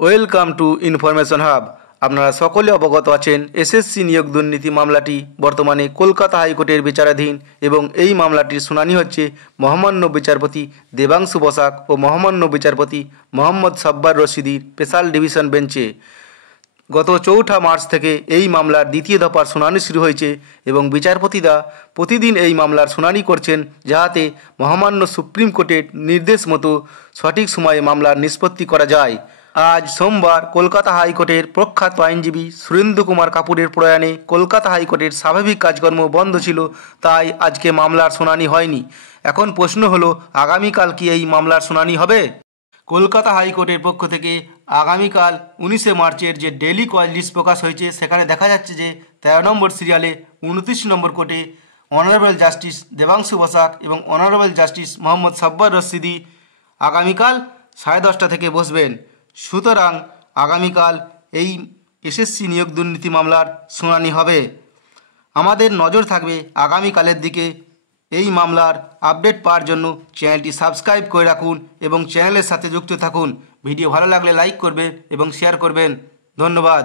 Welcome to information hub. আপনারা সকলে অবগত আছেন এসএসসি নিয়োগ দুর্নীতি মামলাটি বর্তমানে কলকাতা হাইকোর্টের বিচারাধীন এবং এই মামলাটির শুনানি হচ্ছে মহামান্য বিচারপতি দেবাংশু বসাক ও মহামান্য বিচারপতি মোহাম্মদ সাব্বার রশিদির স্পেশাল ডিভিশন বেঞ্চে। গত 4 মার্চ থেকে এই মামলার দ্বিতীয় দফার শুনানি শুরু হয়েছে এবং বিচারপতিরা প্রতিদিন এই মামলার শুনানি করছেন যাতে মহামান্য সুপ্রিম কোর্টের নির্দেশ মতো সঠিক সময়ে মামলার নিষ্পত্তি করা যায়। আজ সোমবার কলকাতা হাইকোর্টের প্রখ্যাত আইনজীবী সুরেন্দ্র কুমার কাপুরের প্রয়াণে কলকাতা হাইকোর্টের স্বাভাবিক কাজকর্ম বন্ধ ছিল, তাই আজকে মামলার শুনানি হয়নি। এখন প্রশ্ন হলো, আগামীকাল কি এই মামলার শুনানি হবে? কলকাতা হাইকোর্টের পক্ষ থেকে আগামীকাল 19 মার্চের যে ডেইলি কজ লিস্ট প্রকাশ হয়েছে সেখানে দেখা যাচ্ছে যে 13 নম্বর সিরিয়ালে 29 নম্বর কোর্টে অনারেবল জাস্টিস দেবাংশু বসাক এবং অনারেবল জাস্টিস মোহাম্মদ সাব্বার রশিদি আগামীকাল 10:30 থেকে বসবেন। সুতরাং আগামীকাল এই এসএসসি নিয়োগ দুর্নীতি মামলার শুনানি হবে। আমাদের নজর থাকবে আগামীকালের দিকে। এই মামলার আপডেট পাওয়ার জন্য চ্যানেলটি সাবস্ক্রাইব করে রাখুন এবং চ্যানেলের সাথে যুক্ত থাকুন। ভিডিও ভালো লাগলে লাইক করবেন এবং শেয়ার করবেন। ধন্যবাদ।